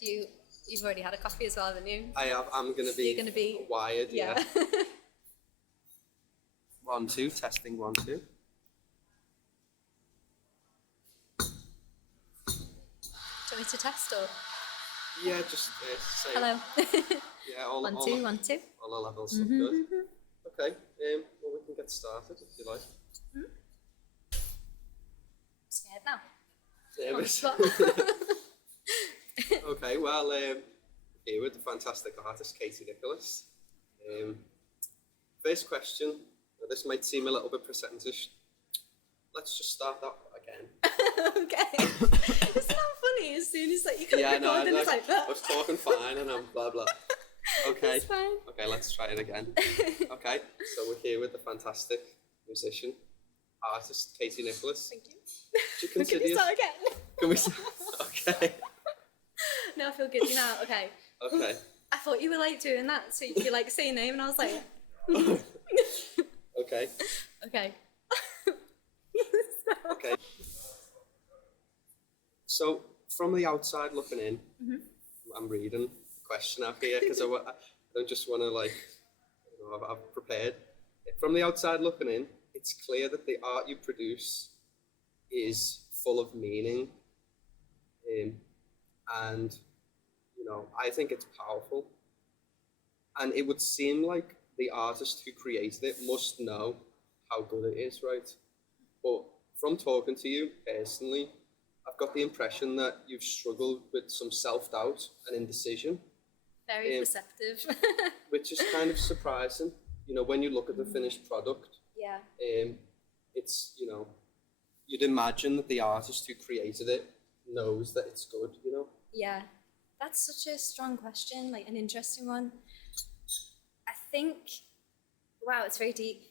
You've already had a coffee as well, haven't you? I have. I'm going to be. You're gonna be wired. Yeah. 1, 2, testing 1, 2. Do you want me to test or? Yeah, just say. Hello. Yeah, all 1, 2, 1, 2. All the levels look good. Okay. Well, we can get started if you like. I'm scared now. Nervous. Okay. Well, here with the fantastic artist Katie Nicholas. First question. This might seem a little bit pretentious. Let's just start that again. Okay. Isn't that funny? As soon as you can record, and it's like that. I was talking fine and I'm blah blah. Okay. It's fine. Okay, let's try it again. Okay, so we're here with the fantastic musician, artist Katie Nicholas. Thank you. Do you consider Can you start again? Can we start? Okay. No, I feel good now. Okay. Okay. I thought you were doing that, so you say your name, and I was like. Okay. Okay. Okay. So, from the outside looking in, I'm reading the question out here because I don't just want to I've prepared. From the outside looking in, it's clear that the art you produce is full of meaning, and I think it's powerful. And it would seem like the artist who created it must know how good it is, right? But from talking to you personally, I've got the impression that you've struggled with some self-doubt and indecision. Very perceptive. Which is kind of surprising. When you look at the finished product, Yeah. it's, you'd imagine that the artist who created it knows that it's good, Yeah. That's such a strong question, an interesting one. I think, wow, it's very deep.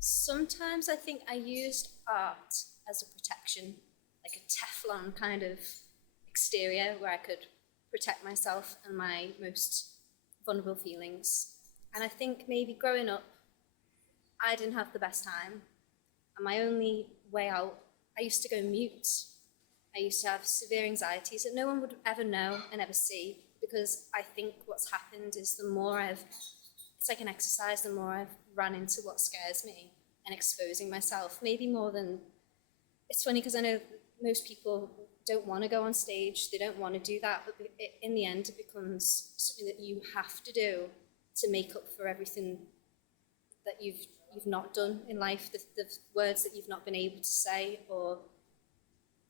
Sometimes I think I used art as a protection, like a Teflon kind of exterior where I could protect myself and my most vulnerable feelings. And I think maybe growing up, I didn't have the best time. And my only way out, I used to go mute. I used to have severe anxieties that no one would ever know and ever see, because I think what's happened is it's like an exercise, the more I've run into what scares me and exposing myself, maybe more than, it's funny because I know most people don't want to go on stage, they don't want to do that, but in the end it becomes something that you have to do to make up for everything that you've not done in life, the words that you've not been able to say, or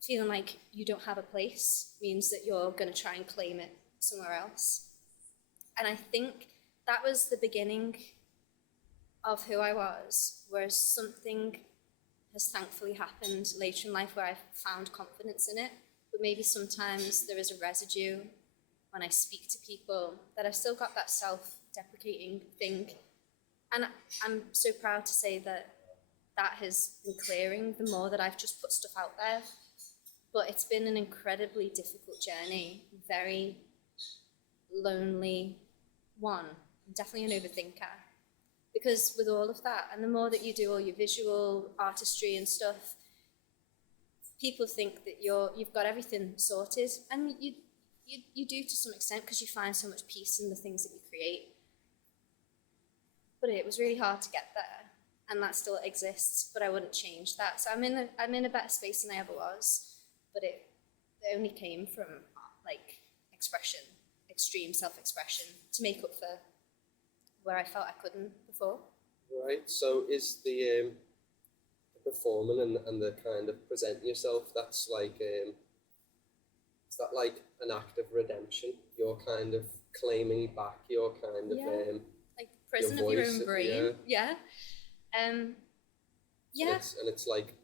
feeling like you don't have a place means that you're going to try and claim it somewhere else. And I think that was the beginning of who I was, whereas something has thankfully happened later in life where I've found confidence in it, but maybe sometimes there is a residue when I speak to people that I've still got that self-deprecating thing. And I'm so proud to say that has been clearing the more that I've just put stuff out there. But it's been an incredibly difficult journey, very lonely one. I'm definitely an overthinker. Because with all of that, and the more that you do all your visual artistry and stuff, people think that you've got everything sorted, and you do to some extent because you find so much peace in the things that you create. But it was really hard to get there, and that still exists, but I wouldn't change that. So I'm in a better space than I ever was, but it only came from expression, extreme self-expression, to make up for where I felt I couldn't before. Right. So is the performing and the kind of presenting yourself, that's is that like an act of redemption? You're kind of claiming back your kind of like prison of your own brain. Yeah. Yeah. And it's like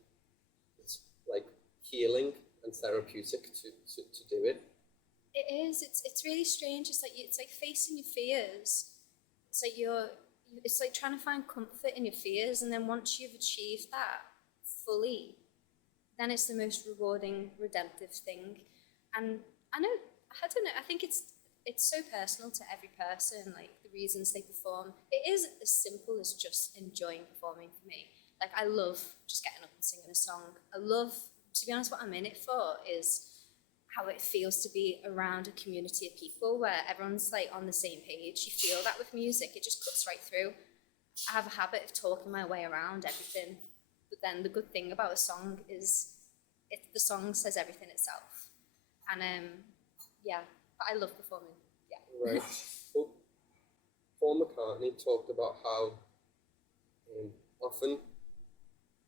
healing and therapeutic to do it. It is. It's really strange. It's like facing your fears. It's like trying to find comfort in your fears, and then once you've achieved that fully, then it's the most rewarding, redemptive thing. And I don't know, I think it's so personal to every person, like the reasons they perform. It is as simple as just enjoying performing for me. Like, I love just getting up and singing a song. I love, to be honest, what I'm in it for is how it feels to be around a community of people where everyone's like on the same page. You feel that with music, it just cuts right through. I have a habit of talking my way around everything, but then the good thing about a song is the song says everything itself. And yeah, but I love performing. Yeah. Right. Well, Paul McCartney talked about how often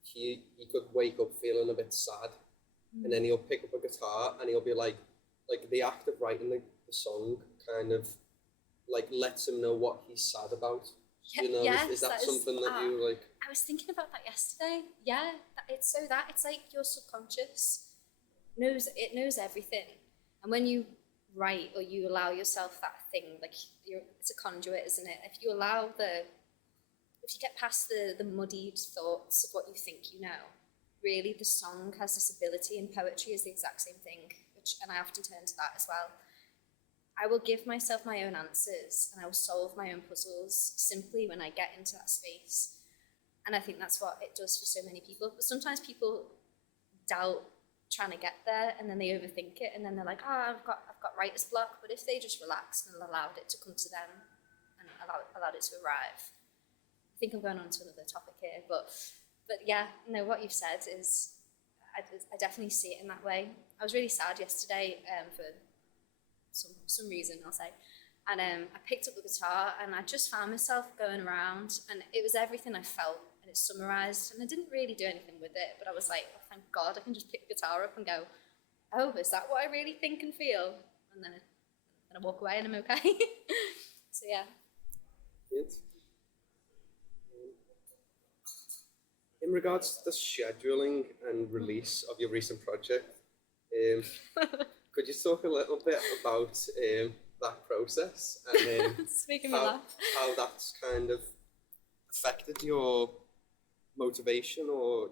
he could wake up feeling a bit sad, and then he'll pick up a guitar and he'll be like the act of writing the song kind of like lets him know what he's sad about. You know, Yes, is that something that you like? I was thinking about that yesterday. Yeah, it's like your subconscious knows everything, and when you write or you allow yourself that thing, like it's a conduit, isn't it? If you get past the muddied thoughts of what you think you know, really the song has this ability, and poetry is the exact same thing, and I often turn to that as well. I will give myself my own answers and I will solve my own puzzles simply when I get into that space. And I think that's what it does for so many people. But sometimes people doubt trying to get there, and then they overthink it, and then they're like, oh, I've got writer's block. But if they just relaxed and allowed it to come to them and allowed it to arrive. I think I'm going on to another topic here, but yeah, no, what you've said is, I definitely see it in that way. I was really sad yesterday for some reason, I'll say, and I picked up the guitar and I just found myself going around, and it was everything I felt, and it summarised, and I didn't really do anything with it, but I was like, oh, thank God I can just pick the guitar up and go, oh, is that what I really think and feel? And then I walk away and I'm okay. So yeah. Good. In regards to the scheduling and release of your recent project, could you talk a little bit about that process and It's making me laugh. how that's kind of affected your motivation, or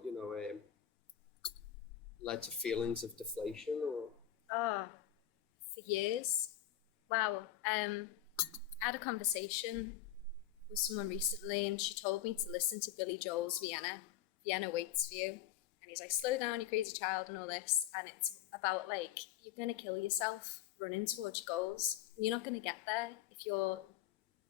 led to feelings of deflation, or? Oh, for years. Wow. I had a conversation with someone recently, and she told me to listen to Billy Joel's Vienna. Vienna waits for you. And he's like, slow down, you crazy child, and all this. And it's about like, you're going to kill yourself running towards your goals. And you're not going to get there if you're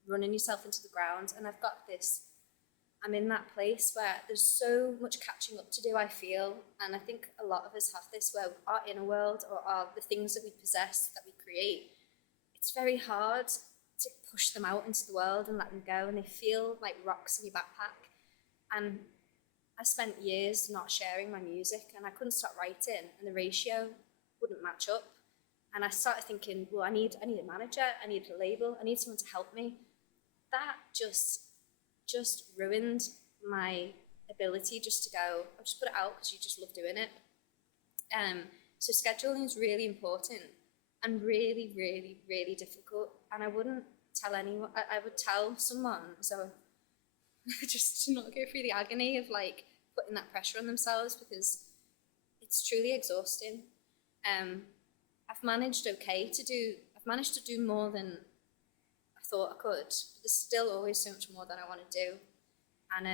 running yourself into the ground. And I'm in that place where there's so much catching up to do, I feel. And I think a lot of us have this, where our inner world, or the things that we possess, that we create, it's very hard to push them out into the world and let them go. And they feel like rocks in your backpack. And I spent years not sharing my music, and I couldn't stop writing, and the ratio wouldn't match up. And I started thinking, well, I need a manager, I need a label, I need someone to help me. That just ruined my ability just to go, I'll just put it out because you just love doing it. So scheduling is really important and really, really, really difficult. And I wouldn't tell anyone, I would tell someone, so just to not go through the agony of like putting that pressure on themselves, because it's truly exhausting. I've managed to do more than I thought I could. But there's still always so much more that I want to do, and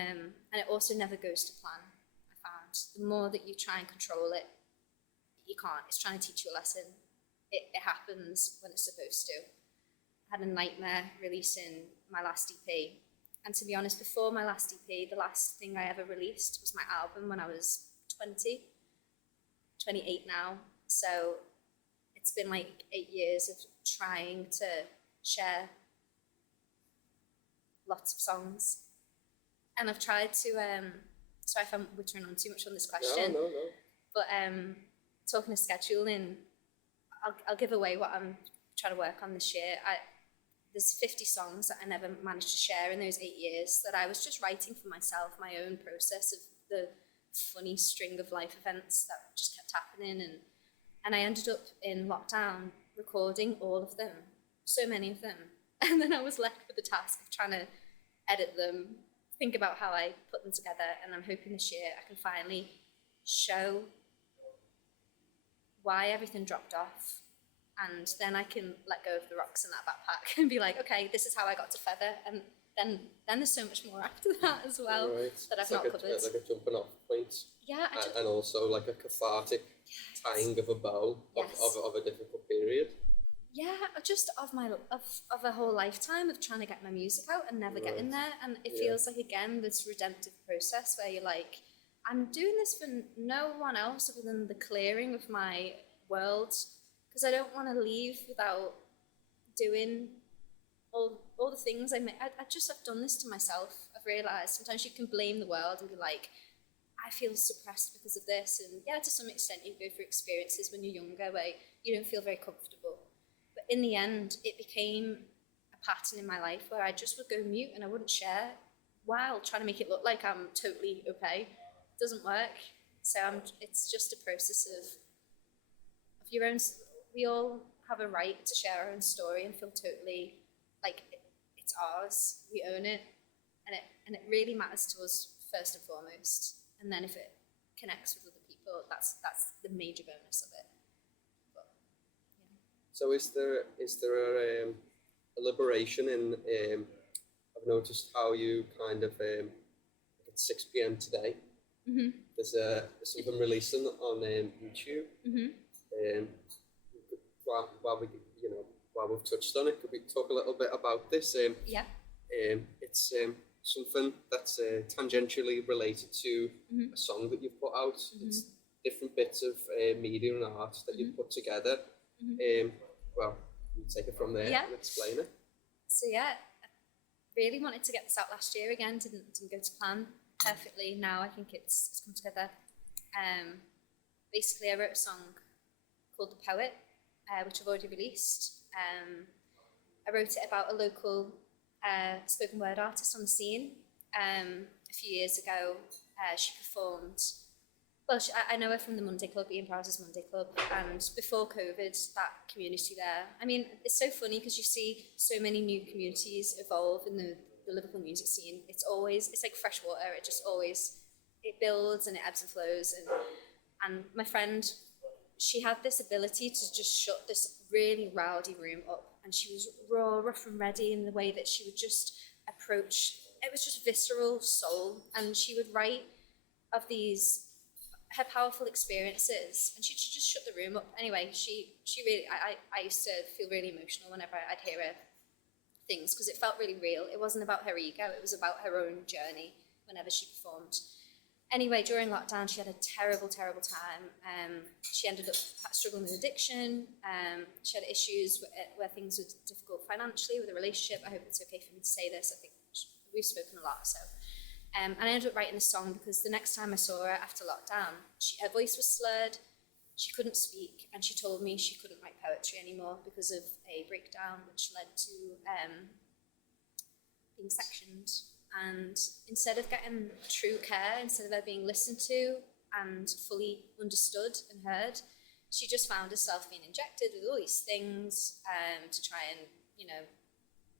it also never goes to plan. I found the more that you try and control it, you can't. It's trying to teach you a lesson. It happens when it's supposed to. I had a nightmare releasing my last EP. And to be honest, before my last EP, the last thing I ever released was my album when I was 28 now. So it's been like 8 years of trying to share lots of songs. And I've tried to, sorry if I'm wittering on too much on this question. No. But talking to scheduling, I'll give away what I'm trying to work on this year. There's 50 songs that I never managed to share in those 8 years, that I was just writing for myself, my own process of the funny string of life events that just kept happening. And I ended up in lockdown recording all of them, so many of them. And then I was left with the task of trying to edit them, think about how I put them together. And I'm hoping this year I can finally show why everything dropped off. And then I can let go of the rocks in that backpack and be like, okay, this is how I got to Feather, and then there's so much more after that as well Right. that I've It's not like covered. like a jumping off point, Yeah, I just, and also like a cathartic tying of a bow Yes. of a difficult period. yeah, just of a whole lifetime of trying to get my music out and never getting there, and it Yeah. feels like again this redemptive process where you're like, I'm doing this for no one else other than the clearing of my world, because I don't want to leave without doing all the things I just have done this to myself. I've realised sometimes you can blame the world and be like, I feel suppressed because of this, and yeah, to some extent you go through experiences when you're younger where you don't feel very comfortable. But in the end, it became a pattern in my life where I just would go mute and I wouldn't share while trying to make it look like I'm totally okay. It doesn't work. So it's just a process of your own. We all have a right to share our own story and feel totally like it's ours. We own it, and it really matters to us first and foremost. And then if it connects with other people, that's the major bonus of it. But, So is there a liberation in? I've noticed how you kind of at 6 p.m. today. Mhm. There's something releasing on YouTube. Mhm. While we while we've touched on it, could we talk a little bit about this? Yeah. It's something that's tangentially related to Mhm. a song that you've put out. It's different bits of media and art that you've put together. Well, you take it from there Yeah. and explain it. So yeah, I really wanted to get this out last year again. Didn't go to plan perfectly. Now I think it's come together. Basically, I wrote a song called "The Poet," which I've already released. I wrote it about a local spoken word artist on the scene. A few years ago, she performed. Well, I know her from the Monday Club, Ian Prowse's Monday Club, and before COVID, that community there. I mean, it's so funny because you see so many new communities evolve in the Liverpool music scene. It's like fresh water. It builds and it ebbs and flows. And my friend, she had this ability to just shut this really rowdy room up, and she was raw, rough and ready in the way that she would just approach. It was just visceral soul, and she would write of her powerful experiences, and she'd just shut the room up. Anyway, she really, I used to feel really emotional whenever I'd hear her things because it felt really real. It wasn't about her ego, it was about her own journey whenever she performed. Anyway, during lockdown, she had a terrible, terrible time. She ended up struggling with addiction. She had issues where things were difficult financially with a relationship. I hope it's okay for me to say this. I think we've spoken a lot, so. And I ended up writing this song because the next time I saw her after lockdown, her voice was slurred, she couldn't speak, and she told me she couldn't write poetry anymore because of a breakdown which led to being sectioned. And instead of getting true care, instead of her being listened to and fully understood and heard, she just found herself being injected with all these things to try and,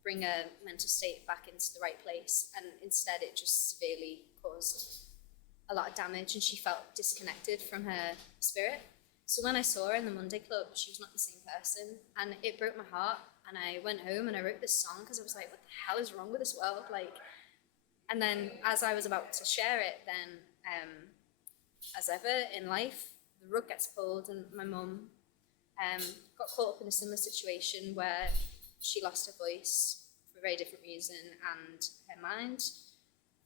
bring her mental state back into the right place. And instead it just severely caused a lot of damage, and she felt disconnected from her spirit. So when I saw her in the Monday Club, she was not the same person, and it broke my heart. And I went home and I wrote this song because I was like, what the hell is wrong with this world? And then as I was about to share it, then as ever in life, the rug gets pulled, and my mum got caught up in a similar situation where she lost her voice for a very different reason, and her mind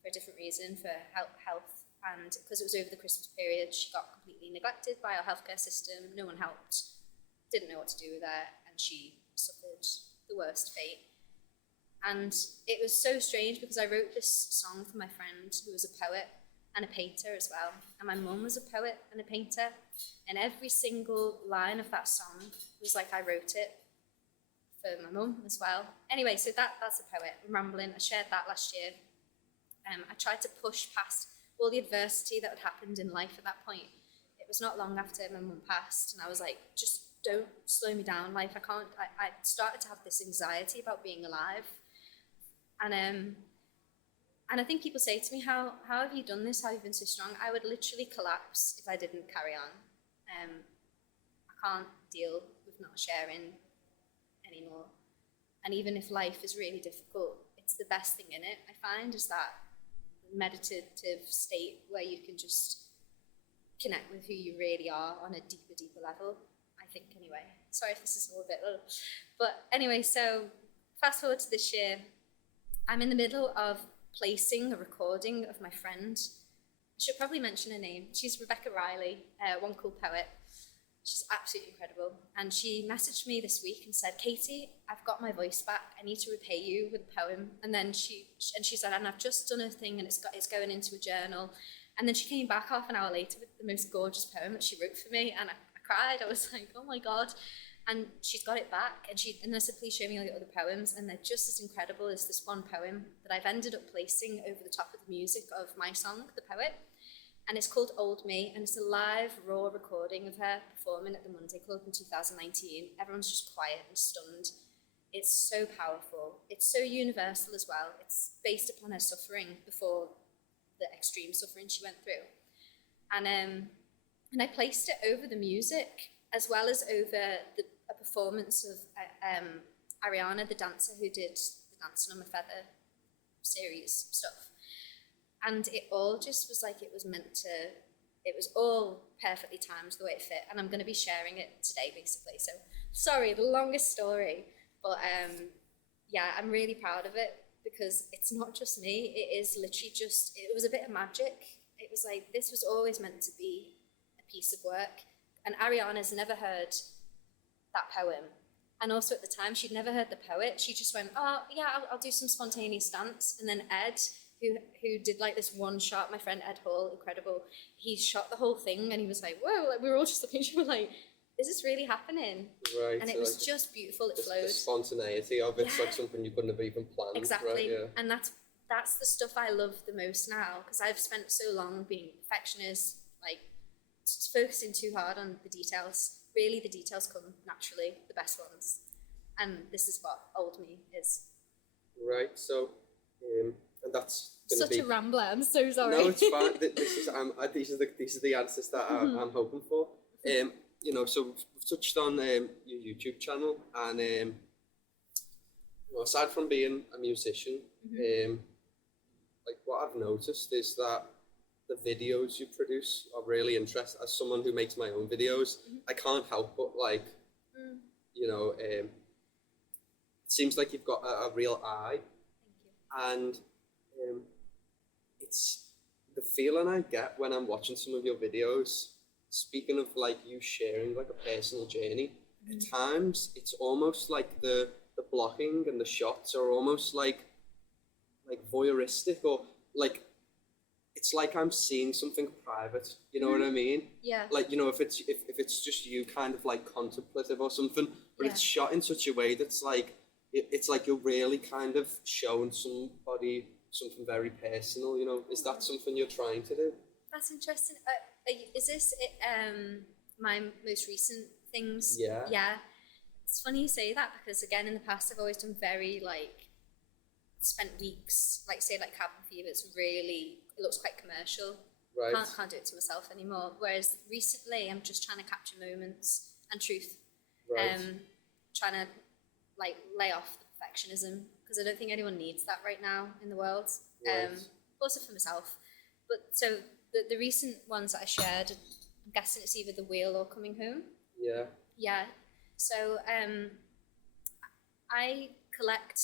for a different reason, for health. And because it was over the Christmas period, she got completely neglected by our healthcare system. No one helped, didn't know what to do with her, and she suffered the worst fate. And it was so strange because I wrote this song for my friend who was a poet and a painter as well. And my mum was a poet and a painter. And every single line of that song was like I wrote it for my mum as well. Anyway, so that's a poet. I'm rambling. I shared that last year. I tried to push past all the adversity that had happened in life at that point. It was not long after my mum passed, and I was like, just don't slow me down. Like, I started to have this anxiety about being alive. And I think people say to me, how have you done this? How have you been so strong? I would literally collapse if I didn't carry on. I can't deal with not sharing anymore. And even if life is really difficult, it's the best thing in it, I find, is that meditative state where you can just connect with who you really are on a deeper level, I think, anyway. Sorry if this is all a bit little. But anyway, so fast forward to this year, I'm in the middle of placing a recording of my friend. I should probably mention her name. She's Rebecca Riley, One Cool Poet. She's absolutely incredible. And she messaged me this week and said, Katie, I've got my voice back. I need to repay you with a poem. And then she said, and I've just done a thing and it's going into a journal. And then she came back half an hour later with the most gorgeous poem that she wrote for me. And I cried. I was like, oh my God. And she's got it back. And I said, please show me all your other poems. And they're just as incredible as this one poem that I've ended up placing over the top of the music of my song, The Poet. And it's called Old Me, and it's a live, raw recording of her performing at the Monday Club in 2019. Everyone's just quiet and stunned. It's so powerful. It's so universal as well. It's based upon her suffering before the extreme suffering she went through. And I placed it over the music, as well as over a performance of Ariana, the dancer who did the Dancing on My Feather series stuff. And it all just was like it was meant to, it was all perfectly timed the way it fit. And I'm going to be sharing it today, basically. So, sorry, the longest story. But yeah, I'm really proud of it because it's not just me. It is literally just, it was a bit of magic. It was like, this was always meant to be a piece of work. And Ariana's never heard that poem. And also at the time, she'd never heard the poet. She just went, oh, yeah, I'll do some spontaneous dance. And then Ed, who did like this one shot, my friend Ed Hall, incredible, he shot the whole thing and he was like, whoa, like, we were all just looking at each other like, is this really happening? Right. And it was like, just beautiful, it flowed. The spontaneity of it's like something you couldn't have even planned. Exactly, right, yeah. And that's the stuff I love the most now, because I've spent so long being a perfectionist, like focusing too hard on the details. Really, the details come naturally, the best ones. And this is what Old Me is. Right, so, and that's such a rambler. I'm so sorry. No, it's fine. These are the answers that I'm hoping for. You know, so we've touched on your YouTube channel, and you know, aside from being a musician, like what I've noticed is that the videos you produce are really interesting. As someone who makes my own videos, I can't help but like, you know, it seems like you've got a real eye. Thank you. And it's the feeling I get when I'm watching some of your videos. Speaking of like you sharing like a personal journey, at times it's almost like the blocking and the shots are almost like voyeuristic, or like it's like I'm seeing something private. You know what I mean? Yeah. Like, you know, if it's just you kind of like contemplative or something, but it's shot in such a way that's like it's like you're really kind of showing somebody something very personal, you know. Is that something you're trying to do? That's interesting. Is this my most recent things? Yeah. Yeah. It's funny you say that, because again, in the past, I've always done very like, spent weeks, like say like Cabin Fever, it's really, it looks quite commercial. Right. Can't do it to myself anymore. Whereas recently, I'm just trying to capture moments and truth. Right. Trying to like lay off the perfectionism, because I don't think anyone needs that right now in the world. Right. Also for myself. But so the recent ones that I shared, I'm guessing it's either The Wheel or Coming Home. Yeah. Yeah. So I collect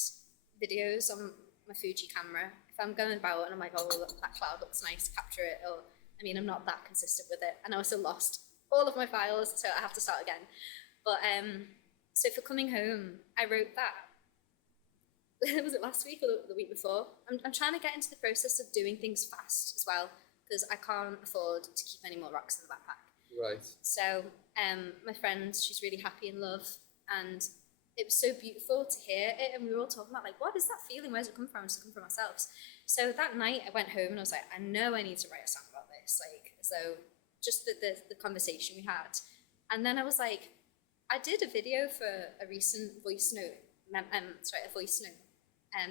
videos on my Fuji camera. If I'm going about and I'm like, oh, that cloud looks nice, capture it. Or, I mean, I'm not that consistent with it. And I also lost all of my files, so I have to start again. But so for Coming Home, I wrote that. Was it last week or the week before? I'm trying to get into the process of doing things fast as well, because I can't afford to keep any more rocks in the backpack. Right. So my friend, she's really happy in love, and it was so beautiful to hear it, and we were all talking about like, what is that feeling? Where's it come from? Does it come from ourselves? So that night I went home and I was like, I know I need to write a song about this, like, so just the conversation we had. And then I was like, I did a video for a recent voice note,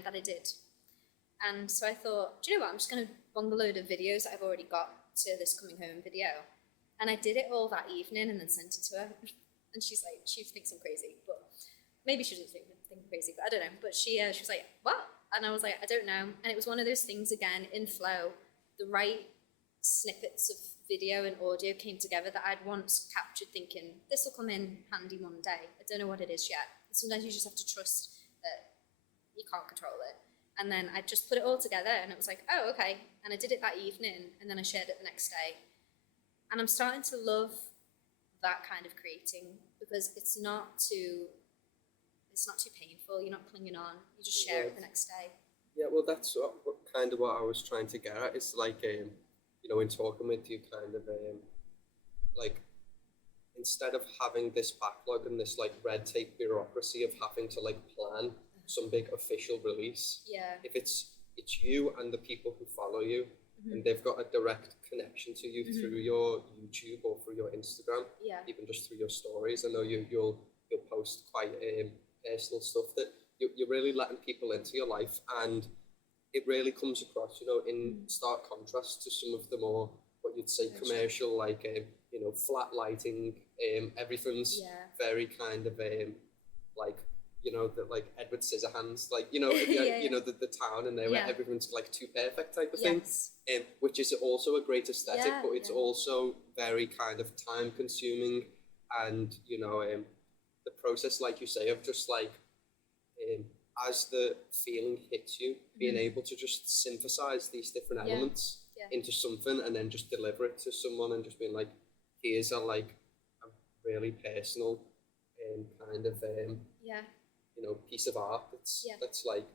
that I did. And so I thought, do you know what, I'm just going to bung a load of videos that I've already got to this Coming Home video. And I did it all that evening and then sent it to her. And she's like, she thinks I'm crazy, but maybe she doesn't think I'm crazy, but I don't know. But she was like, what? And I was like, I don't know. And it was one of those things again in flow. The right snippets of video and audio came together that I'd once captured, thinking this will come in handy one day. I don't know what it is yet. Sometimes you just have to trust that you can't control it. And then I just put it all together, and it was like, oh, okay. And I did it that evening, and then I shared it the next day. And I'm starting to love that kind of creating, because it's not too painful. You're not clinging on. You just share it the next day. Yeah, well, that's what kind of what I was trying to get at. It's like, you know, in talking with you, kind of, like, instead of having this backlog and this like red tape bureaucracy of having to like plan some big official release. Yeah. If it's you and the people who follow you, and they've got a direct connection to you through your YouTube or through your Instagram, even just through your stories. I know you'll post quite personal stuff that you're really letting people into your life, and it really comes across, you know, in stark contrast to some of the more, what you'd say, commercial, like, you know, flat lighting, everything's very kind of, like, you know, the, like Edward Scissorhands, like, you know, you know, the town and there where everything's like too perfect type of thing, which is also a great aesthetic, but it's also very kind of time consuming, and, you know, the process, like you say, of just like, as the feeling hits you, being able to just synthesize these different elements into something and then just deliver it to someone and just being like, here's a like a really personal kind of you know, piece of art that's like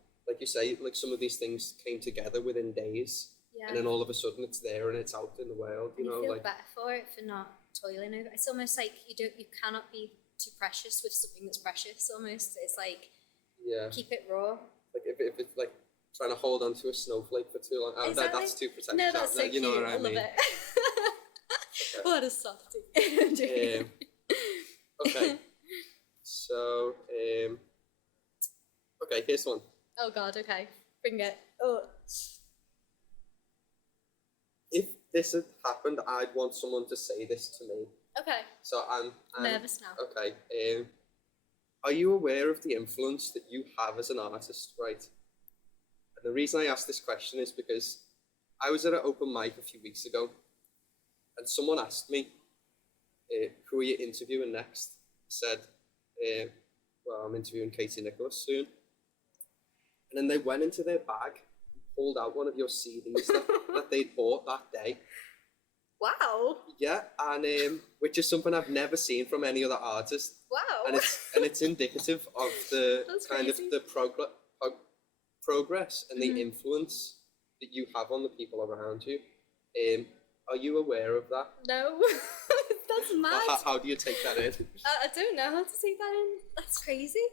you say, like some of these things came together within days, and then all of a sudden it's there and it's out in the world, you know, feel like better for it, for not toiling over it. It's almost like you cannot be too precious with something that's precious. Almost, it's like keep it raw. Like if it's like trying to hold on to a snowflake for too long, exactly. that's too protective. No, that's so you cute. know what I love mean? it. What a softie. Okay, so okay, here's one. Oh God, okay, bring it. Oh. If this had happened, I'd want someone to say this to me. Okay. So I'm nervous now. Okay. Are you aware of the influence that you have as an artist, right? And the reason I asked this question is because I was at an open mic a few weeks ago, and someone asked me, who are you interviewing next? I said, well, I'm interviewing Katie Nicholas soon. And then they went into their bag and pulled out one of your CDs that they'd bought that day. Wow. Yeah, and which is something I've never seen from any other artist. Wow. And it's indicative of the kind crazy. of the progress and the influence that you have on the people around you. Are you aware of that? No. That's mad. How do you take that in? I don't know how to take that in. That's crazy.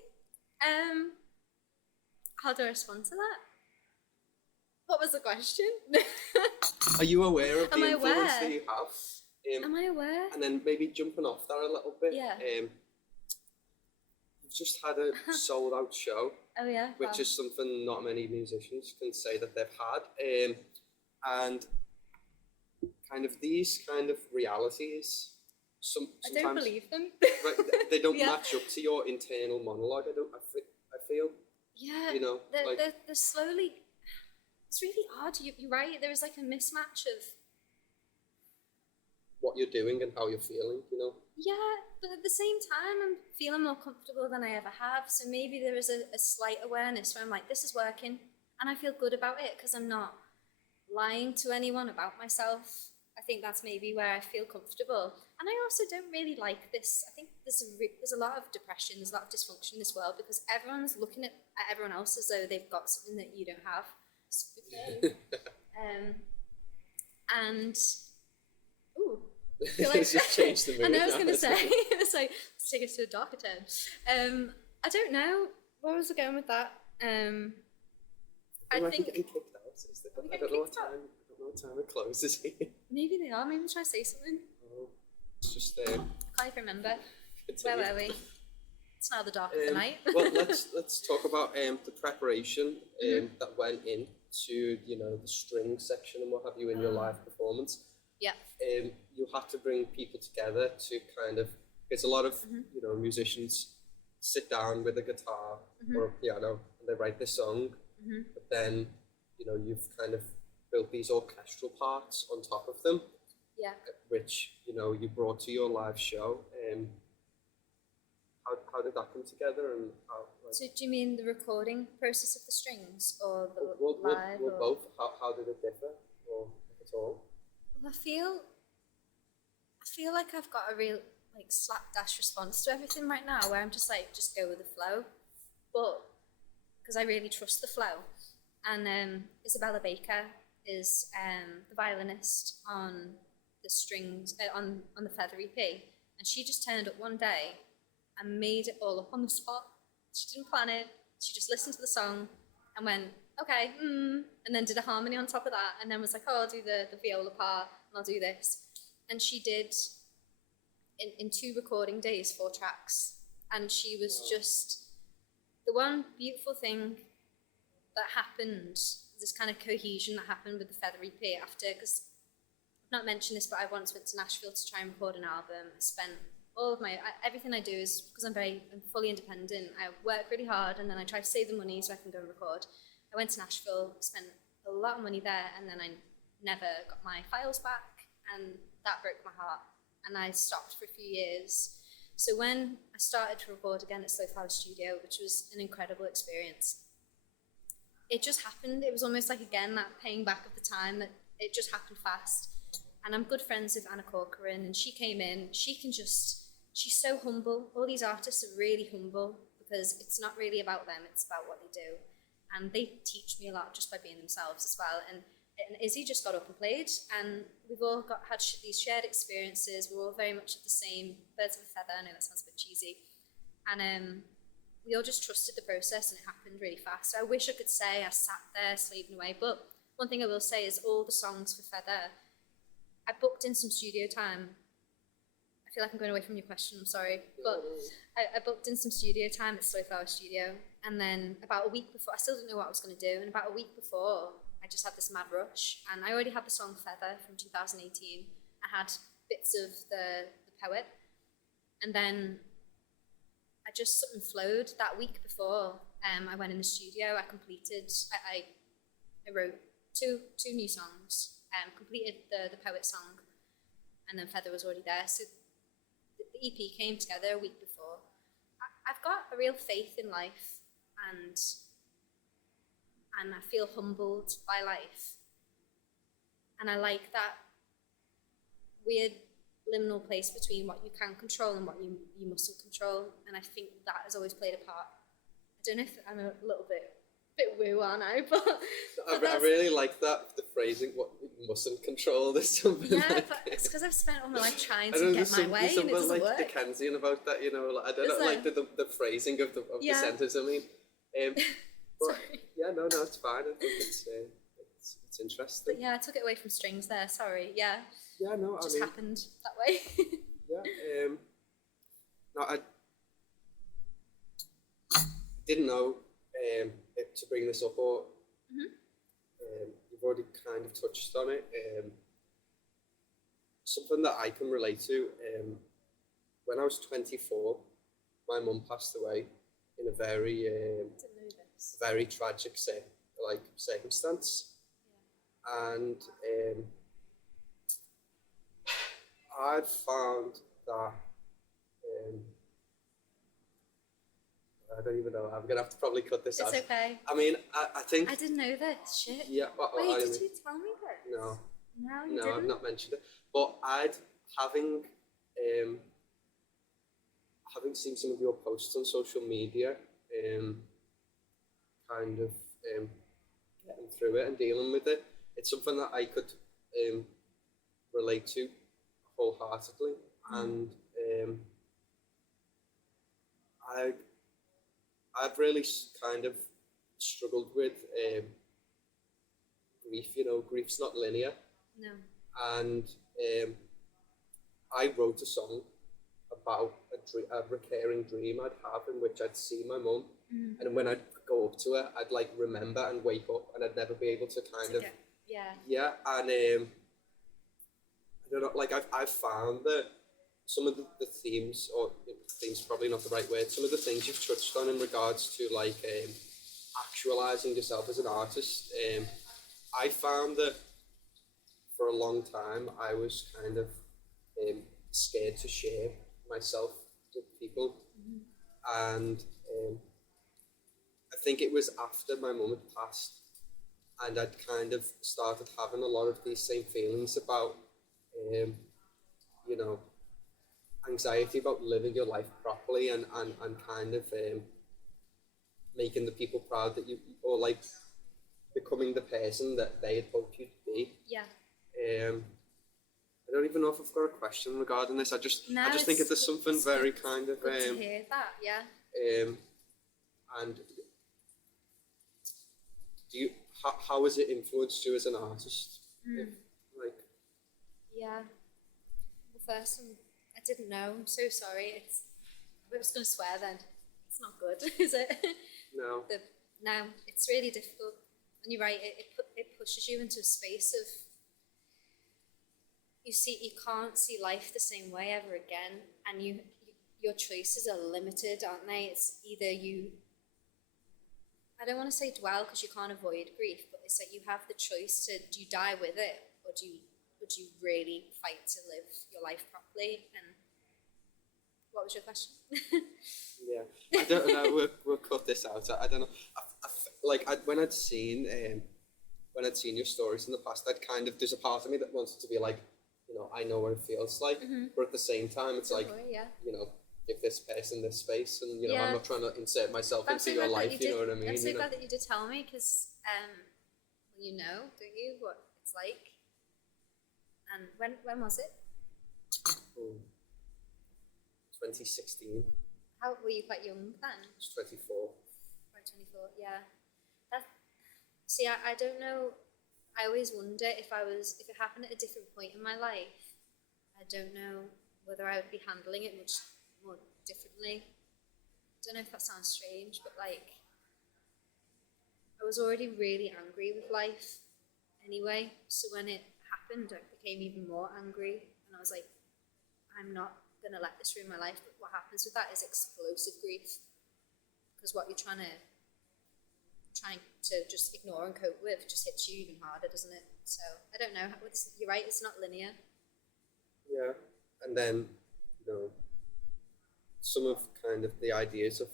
How do I respond to that? What was the question? Are you aware of the influence aware? that you have? Am I aware? And then maybe jumping off that a little bit. Yeah. You've just had a sold out show. Oh yeah. Which is something not many musicians can say that they've had. And kind of these kind of realities, sometimes I don't believe them. Right, they don't match up to your internal monologue. I feel. Yeah. You know, they're slowly. It's really odd. You're right. There is like a mismatch of what you're doing and how you're feeling. You know. Yeah, but at the same time, I'm feeling more comfortable than I ever have. So maybe there is a slight awareness where I'm like, this is working, and I feel good about it because I'm not lying to anyone about myself. I think that's maybe where I feel comfortable. And I also don't really like this. I think there's a lot of depression, there's a lot of dysfunction in this world because everyone's looking at everyone else as though they've got something that you don't have. Spooky. And ooh, I feel like just changed the mood. I know I was going to say, it's like, let's take us to a darker turn. I don't know. Where was I going with that? I think getting kicked out. I don't know what time it closes here. Maybe they are. Maybe try to say something. Oh, it's just I can't even remember. Where were we? It's now the dark of the night. Well, let's talk about the preparation that went into, you know, the string section and what have you in your live performance. Yeah. You had to bring people together to kind of, because a lot of you know, musicians sit down with a guitar or a piano and they write this song, but then, you know, you've kind of built these orchestral parts on top of them, Yeah. which, you know, you brought to your live show. How did that come together, and how, like, So do you mean the recording process of the strings, or the well, live? well, Or? both? How did it differ, or if at all? Well, I feel like I've got a real like slapdash response to everything right now, where I'm just like, just go with the flow, but because I really trust the flow. And Isabella Baker is the violinist on the strings on the Feather EP, and she just turned up one day and made it all up on the spot. She didn't plan it. She just listened to the song and went, okay, and then did a harmony on top of that, and then was like, oh, I'll do the viola part, and I'll do this. And she did, in 2 recording days, 4 tracks. And she was just, the one beautiful thing that happened, this kind of cohesion that happened with the Feather EP after, because I've not mentioned this, but I once went to Nashville to try and record an album. I spent all of everything I do is, because I'm fully independent, I work really hard, and then I try to save the money so I can go and record. I went to Nashville, spent a lot of money there, and then I never got my files back, and that broke my heart, and I stopped for a few years. So when I started to record again at Slow Flower Studio, which was an incredible experience, it just happened. It was almost like, again, that paying back of the time, that it just happened fast. And I'm good friends with Anna Corcoran, and she came in. She's so humble. All these artists are really humble, because it's not really about them, it's about what they do. And they teach me a lot just by being themselves as well. And Izzy just got up and played, and we've all had these shared experiences. We're all very much at the same birds of a feather. I know that sounds a bit cheesy. And we all just trusted the process, and it happened really fast. So I wish I could say I sat there slaving away, but one thing I will say is all the songs for Feather, I booked in some studio time. I feel like I'm going away from your question, I'm sorry. But I booked in some studio time at Slow Flower Studio, and then about a week before, I still didn't know what I was going to do, and about a week before, I just had this mad rush, and I already had the song Feather from 2018. I had bits of the poet, and then I just something flowed that week before. I went in the studio, I wrote two new songs, completed the poet song, and then Feather was already there. So the EP came together a week before. I've got a real faith in life, and I feel humbled by life. And I like that weird liminal place between what you can control and what you mustn't control. And I think that has always played a part. I don't know if I'm a little bit woo, aren't I? But I really like that, the phrasing, what you mustn't control. There's something yeah, like, but it's because I've spent all my life trying I to don't know, get my way, there's and it something doesn't like work. Dickensian about that, you know. Like, I don't Is know, there? like the phrasing of the Yeah. sentence. I mean, but Sorry. yeah, no, it's fine. I think it's interesting. But yeah, I took it away from strings there, sorry. Yeah, Yeah, no, it I just mean, happened that way. yeah. No, I didn't know to bring this up, or you've already kind of touched on it. Something that I can relate to. When I was 24, my mum passed away in a very Didn't know this. very tragic circumstance, and I've found that I don't even know. I'm gonna have to probably cut this out. It's okay. I mean, I think I didn't know this. Shit. yeah. Wait, I did mean, you tell me this? no, No, you no, didn't. I've not mentioned it. But having seen some of your posts on social media, kind of getting through it and dealing with it, it's something that I could relate to wholeheartedly, and I've really kind of struggled with grief. You know, grief's not linear, No. and I wrote a song about a recurring dream I'd have, in which I'd see my mum, and when I'd go up to her, I'd like remember and wake up, and I'd never be able to kind of Yeah. and I don't know, like I've found that some of the themes, or themes probably not the right word, some of the things you've touched on in regards to like actualizing yourself as an artist. I found that for a long time I was kind of scared to share myself with people, and I think it was after my mum had passed, and I'd kind of started having a lot of these same feelings about, you know, anxiety about living your life properly, and kind of making the people proud that you, or like becoming the person that they had hoped you'd be. Yeah. I don't even know if I've got a question regarding this. I just think it's something very kind of good to hear that. Yeah. And do you how has it influenced you as an artist? Like, yeah. The first one, I didn't know. I'm so sorry. I was going to swear then. It's not good, is it? no. No, it's really difficult. And you're right. It pushes you into a space of, you can't see life the same way ever again, and your choices are limited, aren't they? It's either I don't want to say dwell because you can't avoid grief, but it's like you have the choice to, do you die with it, or do you really fight to live your life properly? And what was your question? Yeah, I don't know. We'll cut this out. I don't know. When I'd seen your stories in the past, I'd kind of, there's a part of me that wanted to be like, I know what it feels like, but at the same time, it's like, give this person this space, and I'm not trying to insert myself into your life. You know what I mean? I'm so glad that you did tell me, because don't you, what it's like? And when was it? 2016. How were you? Quite young then? I was 24. Right, 24. Yeah. See, I don't know. I always wonder if it happened at a different point in my life, I don't know whether I would be handling it much more differently. I don't know if that sounds strange, but like, I was already really angry with life anyway. So when it happened, I became even more angry, and I was like, I'm not gonna let this ruin my life. But what happens with that is explosive grief, because what you're trying to just ignore and cope with just hits you even harder, doesn't it? So I don't know. You're right. It's not linear. Yeah, and then some of kind of the ideas of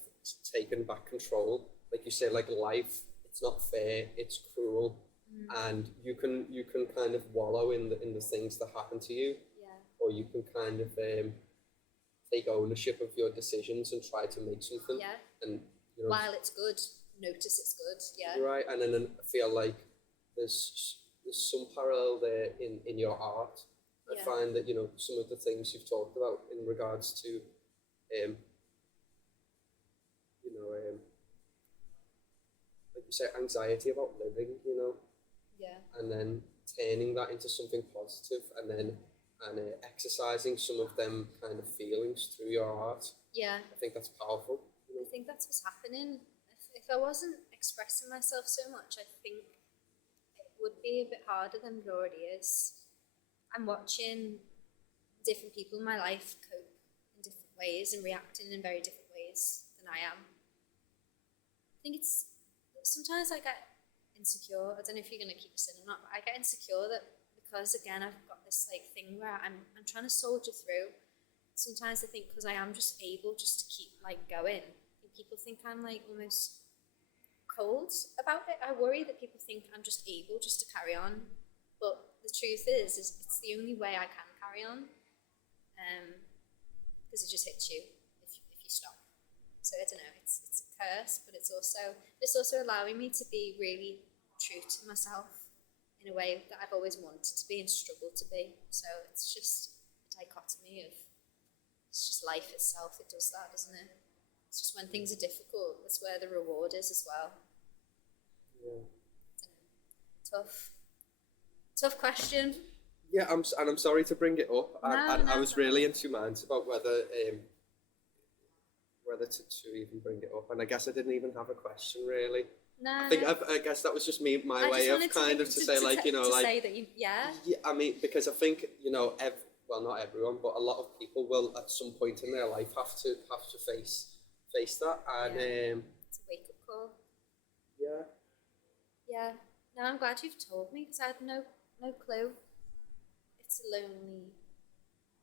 taking back control, like you say, like life. It's not fair. It's cruel, and you can kind of wallow in the things that happen to you, or you can kind of take ownership of your decisions and try to make something. Yeah. And while it's good, notice it's good. Yeah. Right, and then I feel like there's some parallel there in your art. I find that some of the things you've talked about in regards to like you say, anxiety about living, Yeah. and then turning that into something positive, and then exercising some of them kind of feelings through your art. Yeah. I think that's powerful. I think that's what's happening. If I wasn't expressing myself so much, I think it would be a bit harder than it already is. I'm watching different people in my life cope in different ways and reacting in very different ways than I am. I think sometimes I get insecure. I don't know if you're going to keep this in or not, but I get insecure that because, again, I've got this like thing where I'm trying to soldier through. Sometimes I think because I am just able just to keep like going, people think I'm like almost cold about it. I worry that people think I'm just able just to carry on, but the truth is it's the only way I can carry on, because it just hits you if you stop. So I don't know, it's a curse, but it's also allowing me to be really true to myself in a way that I've always wanted to be and struggled to be. So it's just a dichotomy of, it's just life itself. It does that, doesn't it? It's just when things are difficult, that's where the reward is as well. Yeah. Tough question. Yeah, I'm sorry to bring it up. I was really no. in two minds about whether to even bring it up, and I guess I didn't even have a question really. No. I guess that was just my way of kind of to say like say that you, yeah. Yeah, I mean, because I think well, not everyone, but a lot of people will at some point in their life have to face that, and it's a wake up call. Yeah. Yeah. No, I'm glad you've told me because I had no clue. It's a lonely,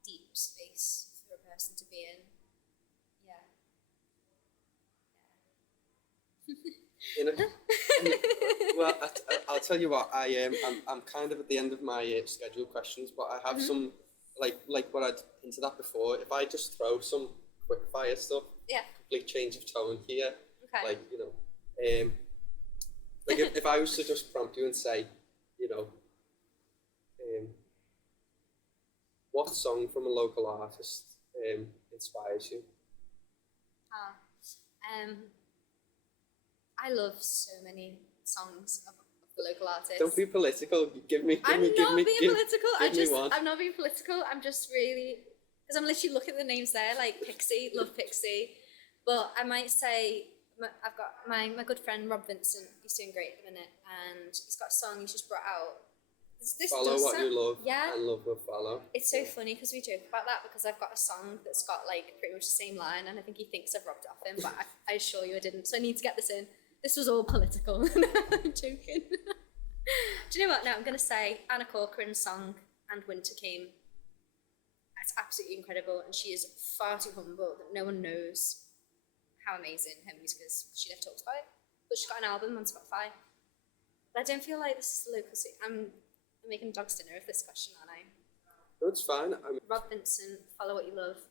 deep space for a person to be in. Yeah. You know, and, well, I'll tell you what. I'm kind of at the end of my scheduled questions, but I have some like what I'd hinted at before. If I just throw some quick fire stuff, Yeah. complete change of tone here, Okay. like like if I was to just prompt you and say, you know, what song from a local artist inspires you? Ah, I love so many songs of the local artists. Don't be political. I'm not being political. One. I'm not being political. I'm just really, because I'm literally looking at the names there, like Pixie, love Pixie. But I might say, I've got my good friend Rob Vincent, he's doing great at the minute, and he's got a song he's just brought out. Follow what you love, yeah, and love will follow. It's so funny because we joke about that because I've got a song that's got like pretty much the same line, and I think he thinks I've rubbed it off him, but I assure you I didn't. So I need to get this in. This was all political. I'm joking. Do you know what? No, I'm going to say Anna Corcoran's song "And Winter Came." It's absolutely incredible, and she is far too humble that no one knows how amazing her music is. She never talks about it, but she's got an album on Spotify. But I don't feel like this is the local scene. I'm making dog's dinner of this question, aren't I? No, it's fine. Rob Vincent, Follow What You Love,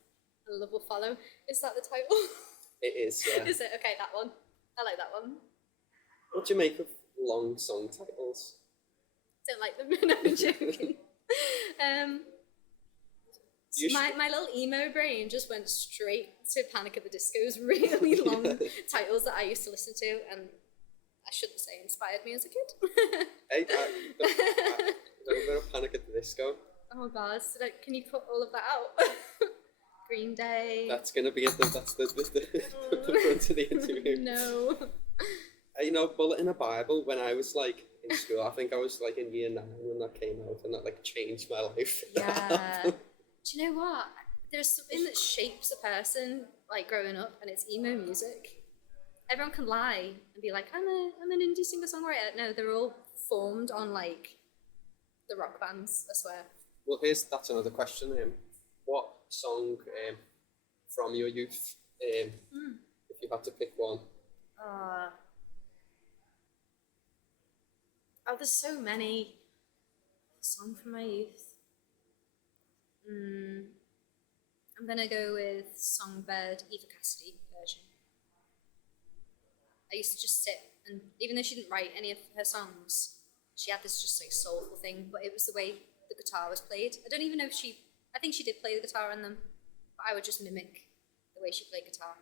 and Love Will Follow. Is that the title? It is, yeah. Is it? Okay, that one. I like that one. What do you make of long song titles? Don't like them. No, I'm joking. My little emo brain just went straight to Panic at the Disco's really long titles that I used to listen to, and I shouldn't say inspired me as a kid. Hey, don't go to Panic at the Disco. Oh God, can you cut all of that out? Green Day. That's gonna be it. That's the front of the interview. No. You know, Bullet in a Bible. When I was like in school, I think I was like in year 9 when that came out, and that like changed my life. Yeah. Do you know what? There's something that shapes a person like growing up, and it's emo music. Everyone can lie and be like, I'm an indie singer-songwriter. No, they're all formed on like the rock bands, I swear. Well, that's another question. What song from your youth, if you had to pick one? Oh, there's so many. Song from my youth. I'm gonna go with Songbird, Eva Cassidy version. I used to just sit and, even though she didn't write any of her songs, she had this just like soulful thing, but it was the way the guitar was played. I don't even know if I think she did play the guitar on them, but I would just mimic the way she played guitar.